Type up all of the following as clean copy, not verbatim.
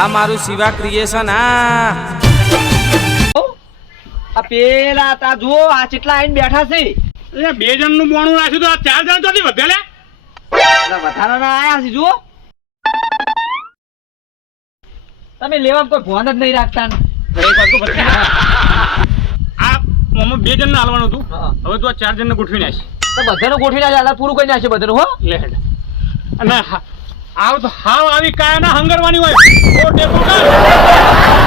આ મારું શિવા ક્રિએશન આ પેલા તા જુઓ આ કેટલા આઈને બેઠા છે એ 2 જણનું બોણું રાખ્યું તો આ 4 જણ તો વધે લે વધારાના આયા છે જુઓ તમે લેવા કોઈ ફોન જ નહીં રાખતા ને. આ મોમાં 2 જણને હાલવાનું હતું હવે તું આ 4 જણને ગોઠવી નાખ તો બધાનું ગોઠવી નાખે પૂરું કરી નાખશે બધાનું હો લે હેડ અને આવ તો હાવ આવી કાયના હંગરવાની હોય ઓ ટેકો કર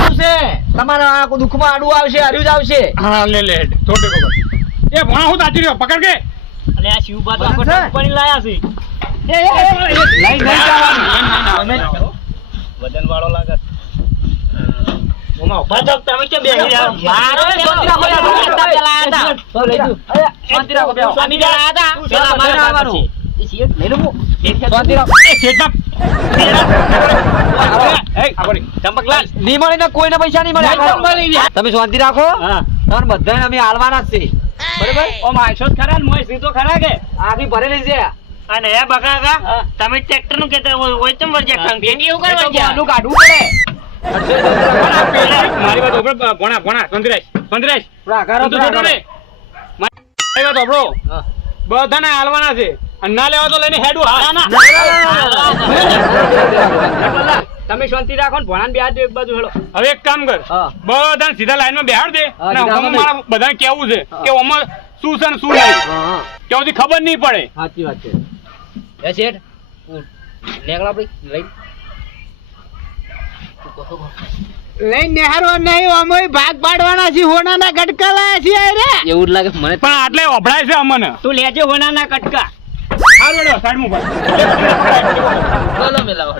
શું છે તમારા આ કોઈ દુખમાં આડું આવશે હર્યું જ આવશે હા લે લે હેડ તો ટેકો કર એ ભણા હું તાચી રહ્યો પકડ કે અલે આ શિવબા તો આખો ટંપણી લાયા છે લઈ નહીં જવાનું વજન વાળો લાગે ઓમાં ઉભા થાવ તમે કે બેહી રહ્યા મારો શાંતિ રાખો પેલા આયા તો લઈ જો શાંતિ રાખો બેહો અમે પેલા આયા પેલા મારા આવવાનું એ સિયર લઈ લો શાંતિ રાખો એ ખેતના એ આપણી ચંપકલાલ નહીં મળે ને કોઈને પૈસા નહીં મળે તમે શાંતિ રાખો હા તમારે બધાને અમે હાલવાના જ છે બરાબર ઓ માયસો ખરા ને મોય સીધો ખરા કે આખી ભરેલી છે અને હે બકાકા તમે ટ્રેક્ટર નું કેતા હોય તમ વરજે ભેંડી એવું કરવા ગયા આનું કાઢવું પડે મારી વાત ઓબળો ભણા સંતરાજ થોડા આકારો તો છોટો રે મારી વાત ઓબળો બધાને હાલવાના છે અને ના લેવા તો લઈને હેડું હા ના તમે શાંતિ રાખો ને ભણાને બેહાડ દો એક બાજુ હેડો હવે એક કામ કર હા. બધાને સીધા લાઈનમાં બેહાડ દે અને સીધા આમાં મારા બધાને કેવું છે કે આમાં શું છે ને શું નહીં હા ત્યાં સુધી ખબર નહીં પડે સાચી વાત છે એ શેઠ નેકળા આપડી લઈ લઈ નેહારો નહીં અમોય ભાગ પાડવાના છે હોનાના ગટકા લાયા છે રે એવું જ લાગે મને પણ આટલે ઓભળાય છે અમને તું લેજે હોનાના કટકા હાલ વડો સાઈડમાં બોલો મેલા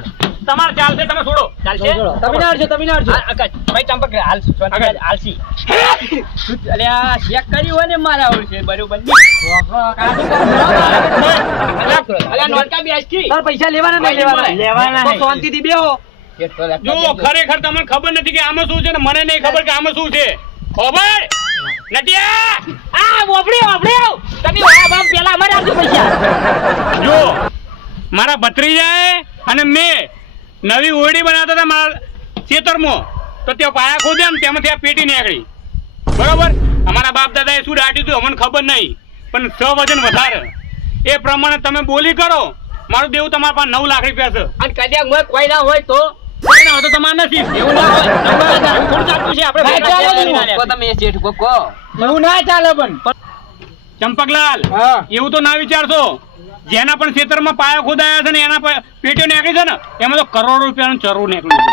તમારે ચાલશે તમે છોડો ચાલશે તમે ના હરજો ભાઈ ચંપક હાલ હાલસી અલે આ ચેક કર્યું હોય ને મારા હોય છે બરોબર અલે નોટકા બેસકી તાર પૈસા લેવાના નહીં લેવાના તો નહીં. શાંતિથી બેહો જો ખરેખર તમને ખબર નથી કે આમાં શું છે ને મને નહીં ખબર કે આમાં શું છે ખબર નટિયા આ ઓબડી તમે ઓયા બાપ પેલા અમારે આપજો પૈસા જો મારા ભત્રીજાએ અને મેં નવી ઓરડી બનાવતા હતા મારા ખેતરમાં તો ત્યાં પાયા ખોદ્યા ને તેમાંથી આ પેટી નીકળી બરોબર અમારા બાપ દાદાએ શું દાટ્યું હતું અમને ખબર નહીં પણ 6 વજન વધારે એ પ્રમાણે તમે બોલી કરો મારું દેવું તમારા પાસે 9 લાખ રૂપિયા છે અને કદાચ મોય કોઈ ના હોય તો કોઈ ના હોય તો તમારે નથી એવું ના હોય થોડું ચાલતું છે આપણે ભાઈ ચાલો તમે શેઠ કો એવું ના ચાલે પણ ચંપકલાલ હા એવું તો ના વિચારશો જેના પણ ખેતરમાં પાયા ખોદાયા છે ને એના પર પેટીઓ નીકળી છે ને એમાં તો કરોડો રૂપિયાનું ચરવું નીકળ્યું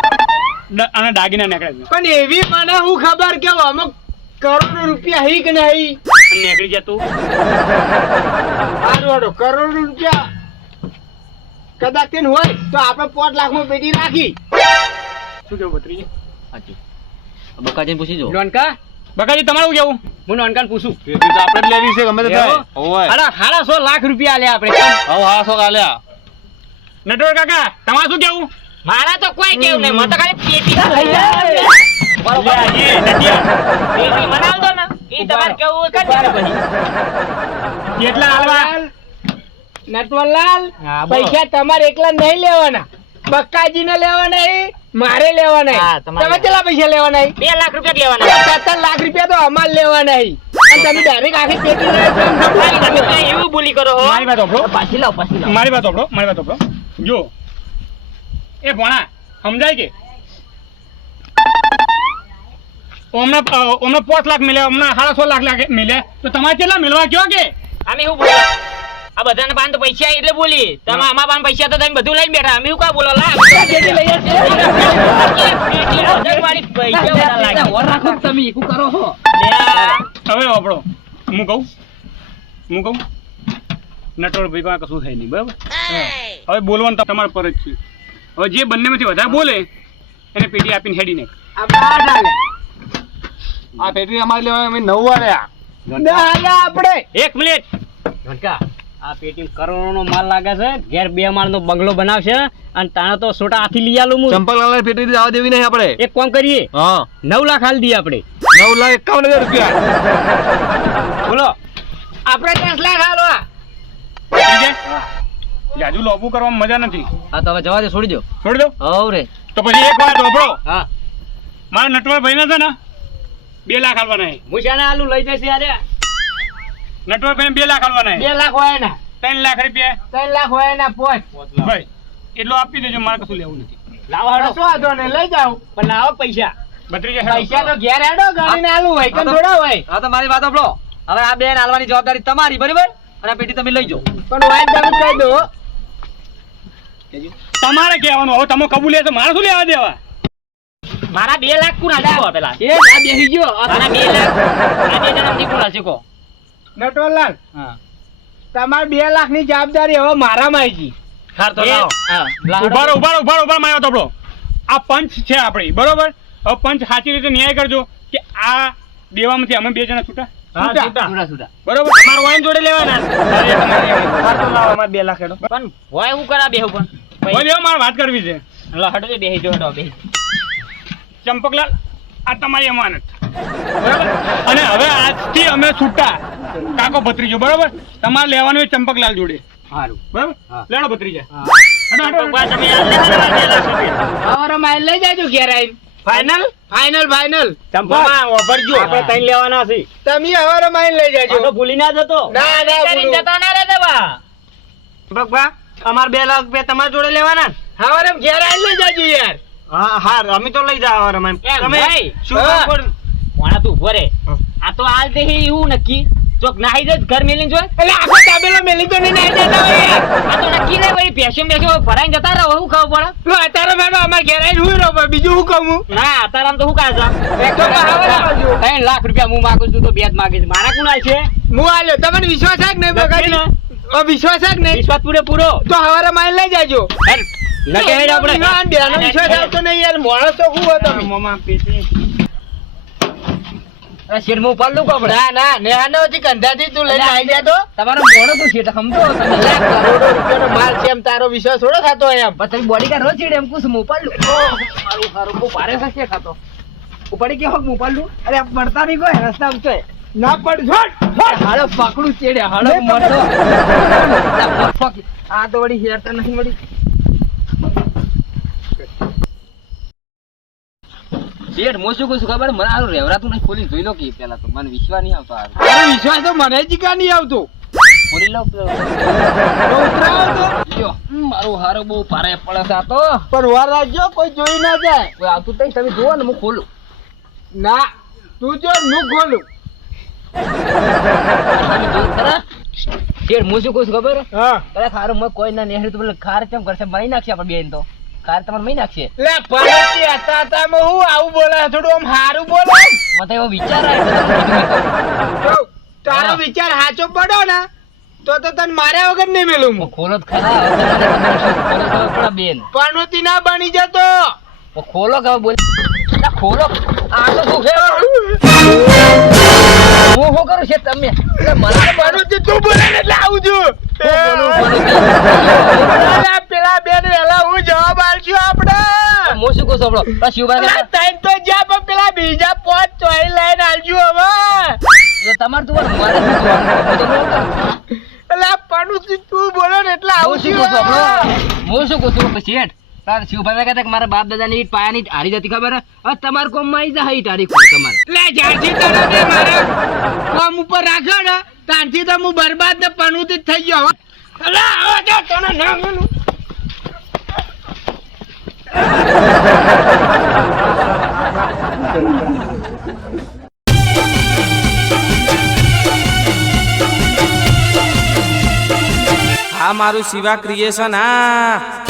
છે અને દાગીના નીકળે છે પણ એવી મને હું ખબર કે અમુક કરોડો રૂપિયા હી કે નહીં અને નીકળી જતું હારું કરોડો રૂપિયા કદાચ તેન હોય તો આપણે 5 લાખમાં પેટી રાખી શું કેવું ભત્રીજી સાચી બકાજીને પૂછી જો નોનકા બકાજી તમારું કેવું હું નોનકાને પૂછું આપણે જ લેવી છે ગમે તે થાય હાડા 100 લાખ રૂપિયા આલ્યા આપણે નટવર કાકા તમારે શું કેવું મારા તો કોઈ કેવું નહીં મને તો ખાલી પેટી પેટી મનાવ દો ને ઈ તમારે કેવું હોય કરી દે પછી કેટલા હાલવા નટવરલાલ હા, બોલો. પૈસા તમારે એકલા નહીં લેવાના બક્કાજી ને લેવાના નહીં મારે લેવાના હા, નહીં. તમારે તમે કેટલા પૈસા લેવાના નહીં? 2 લાખ રૂપિયા જ લેવાના 17 લાખ રૂપિયા તો અમારે લેવાના નહીં. અને તમે ડાયરેક્ટ આખી પેટી લઈ જાઓ. તમે કઈ એવું બોલી કરો હો મારી વાત ઓપડો પાછી લાવ મારી વાત ઓપડો જો એ ભણા સમજાય કે હમણાં 5 લાખ મળ્યા હમણાં 6.5 લાખ મળ્યા તો તમારે કેટલા મળવા કયો કે અમે એવું બોલો આ બધાને પાન તો પૈસા આયા એટલે બોલી તમે આમાં પાન પૈસા તો તમે બધું લઈને બેઠા અમે એવું કા બોલો લા પેટી લઈ વાળી પૈસા બધા લાગે રાખો તમે શું કરો છો હવે ઓપડો હું કહું નટવર ભાઈ પાસે કશું થાય નહીં બરાબર હવે બોલવાનું તો તમારા પર જ છે હવે જે બંનેમાંથી વધારે બોલે એને પેટી આપીને હેડી નાખ આ બાર હાલે. આ પેટી અમારે લેવા અમે 9 વાળ્યા દસ હાલે આપણે. 1 મિનિટ ઘટકા આ પેટી કરોડોનો માલ લાગે છે ઘેર 2 માળનો બંગલો બનાવશે અને તાણે તો છોટા હાથી લઈ આલું હું ચંપકલાલ પેટી જવા દેવી નહીં આપણે એક કામ કરીએ હા 9 લાખ હાલ દઈએ આપણે 9,51,000 રૂપિયા બોલો આપણે 10 લાખ હાલવા. જાજુ લોબુ કરવામાં મજા નથી હા તો હવે જવા દે છોડી દો છોડી દો હવ રે તો પછી એક વાત સાંભળો, હા મારા નટવર ભાઈને છે ને 2 લાખ આલવાના છે. મુશાના આલુ લઈ જશે યાર. નટવર ભાઈને 2 લાખ આલવાના છે. 2 લાખ હોય ને 3 લાખ રૂપિયા 3 લાખ હોય ને પોચ ભાઈ એટલો આપી દેજો, મારે કશું લેવું નથી. લાવો હાડો. કશો વાંધો નહીં લઈ જાઓ પણ લાવો પૈસા. ભત્રીજા પૈસા તો ઘેર હેડો ગાડીને આલું હોય કેમ થોડા હોય હા તો મારી વાત સાંભળો. હવે આ બેન હાલવાની જવાબદારી તમારી, બરાબર? અને આ પેટી તમે લઈ જાઓ. પણ વાઈટ તમે કહી દો તમારે કહેવાનું, હવે તમે કબૂલ તો મારે શું લેવા દેવા? મારા 2 લાખ કોણ આલ્યા પેલા? એ આ બેસી ગયો મારા 2 લાખ આ 2 જણામાંથી કોણ આલશે કો? નટવરલાલ હા તમારે 2 લાખ ની જવાબદારી હવે મારામાં આવી ગઈ હાર તો લાવો. હા લાવો. ઉભા માયો તબડો. આ પંચ છે આપણી, બરોબર? હવે પંચ સાચી રીતે ન્યાય કરજો કે આ દેવામાંથી અમે 2 જણા છૂટા, છૂટા. બરોબર? તમારું વાઈન જોડે લેવાના. હાર તો લાવો, અમારે 2 લાખ હેડો. પણ હોય હું કરા બેહું પણ બોલ્યો, મારે વાત કરવી છે. હડો દે બેહી જો હડો બેહી. ચંપકલાલ, આ તમારી અમાનત, બરોબર? અને હવે આજથી અમે છૂટા, કાકો ભત્રીજો, બરોબર? તમારે લેવાનું હોય ચંપકલાલ જોડે, હારું. બરોબર? હા. લેણો ભત્રીજા. ચંપકભાઈ તમે યાદ લેવાના 2 લાખ રૂપિયા. હવે માઇલ લઈ જાજો ઘેર આવીને ફાઇનલ? ફાઇનલ ચંપા વાપરજો. આપણે 3 લેવાના છે. તમે હવે માઇલ લઈ જાજો આ તો ભૂલી ના જતો. ના વિચારીને ભૂલું. જતા ના રે દેવા. ભગવા, અમારે 2 લાખ રૂપિયા તમારા જોડે લેવાના ને? હવે ઘેર આવીને લઈ જાજો યાર હા હાર, અમે તો લઈ જાવ. હવે અમે એમ તમે ભાઈ. શું હા. કામ કોણા તું ઉભો રે. આ તો હાલ દે એવું નક્કી ચોક નાહી જાય ઘર મેલીને જોય. એટલે આખો તાબેલો મેલી તો નહીં નાઈ જતા હોય યાર આ તો નક્કી નહીં ભાઈ. પેશો ફરાઈને જતા રહો શું ખબર પડે? તું અત્યારે મેડમ અમારે ઘેર આવીને હુઈ રહો બીજું શું કહું હું ના અત્યારે આમ તો શું કાઢ એક તો બહાર આવજો. 3 લાખ રૂપિયા હું માગું છું તો 2 જ માગે છે. મારા કોણ છે? હું આલ્યો તમને વિશ્વાસ છે કે નહીં બગાડી ને. વિશ્વાસ છે કે નહીં વિશ્વાસ પૂરેપૂરો. તો હવારે માઇલ લઈ જાજો નકે હેડ આપણે. બેનો વિશ્વાસ આવતો નહીં યાર માણસ તો શું હતો શેઠ હું પાડલું કપડે. ના નેહાનો હજી કંધાથી તું લઈને આવી જા તો તમારો મોણો તો શેઠ સમજો તમે. લાખ કરોડો રૂપિયાનો માલ છે એમ તારો વિશ્વાસ થોડો થતો હોય એમ તમે બોડીગાર્ડ હો ચીડ એમ કુછ હું પાડલું. મારું હારું બહુ ભારે છે શેઠ આ તો. ઉપાડી કે હોક હું પાડલું. અરે પડતા નહીં કોઈ રસ્તામાં છે. ના પડ છોડ હાલો પકડું ચેડે હાલો મરતો. આ તો વળી હેરતા નથી વળી. શેઠ હું શું કહું છું ખબર? મને આ રેવરાતું નહીં, ખોલી જોઈ લો કે પેલા તો મને વિશ્વાસ નહીં આવતો. હારું તારો વિશ્વાસ તો મને જ કા નહીં આવતો ખોલી લો તો ઉતરાવો તો લ્યો. મારું હારું બહુ ભારે પડે છે આ તો. પણ વાર રાખજો કોઈ જોઈ ના જાય કોઈ આવતું જ નહીં. તમે જુઓ ને હું ખોલું. ના તું જો હું ખોલું તમે જુઓ ખરા. શેઠ હું શું કહું છું ખબર? હા પેલા ખારું મેં કોઈ ના નેહરી તો પેલા ખાર કેમ કરશે? મહી નાખશે આપણે બેન તો. ખાર તમારે મહી નાખશે. લે પાડોશી હતા તામાં હું આવું બોલે થોડું આમ હારું બોલો મને તો એવો વિચાર આવ્યો એટલે તમને કીધું મેં તો. જો, તારો વિચાર સાચો પડો ને તો તને માર્યા વગર નહીં મેલું હું હું ખોલો જ ખરા. હવે તમને ખબર છે, ખોલો ખબર પડે બેન. પનોતી ના બની જતો હું ખોલો કે હવે બોલ. ના ખોલો. આ તો શું છે? હું શું કરું છે તમે? એટલે મને તો પનોતી તું બોલે ને એટલે આવું છું અલા, પેલા બેન વેલા હું જવાબ આલશું આપણે હું શું કહું છું આપણો? આ શિવભાઈ પેલા ત્રણ તો જ્યાં પણ પેલા બીજા 5 ચોઈ લઈને આલશું હવે તો તમારે તું બોલો, મારે શું જોવાનું? હું તો બોલતો. એટલે પનોતી તું બોલે ને એટલે હું આવું શું છું કહું છું આપણો? હું શું કહું છું પછી શેઠ? તાર શિવભાઈ કહેતા કે મારા બાપ દાદાની ઈટ પાયાની ઈટ હારી જતી ખબર હે? હવે તમારે કોમમાં આવી જાય ઈટ હારી કોઈ તમારે. લે જ્યારથી તને તે મારા કામ ઉપર રાખ્યો ને ત્યારથી તો હું બરબાદ ને પનોતી જ થઈ ગયો હવે. અલા, હવે જો તને ના મળું. આ મારું શિવા ક્રિએશન. હા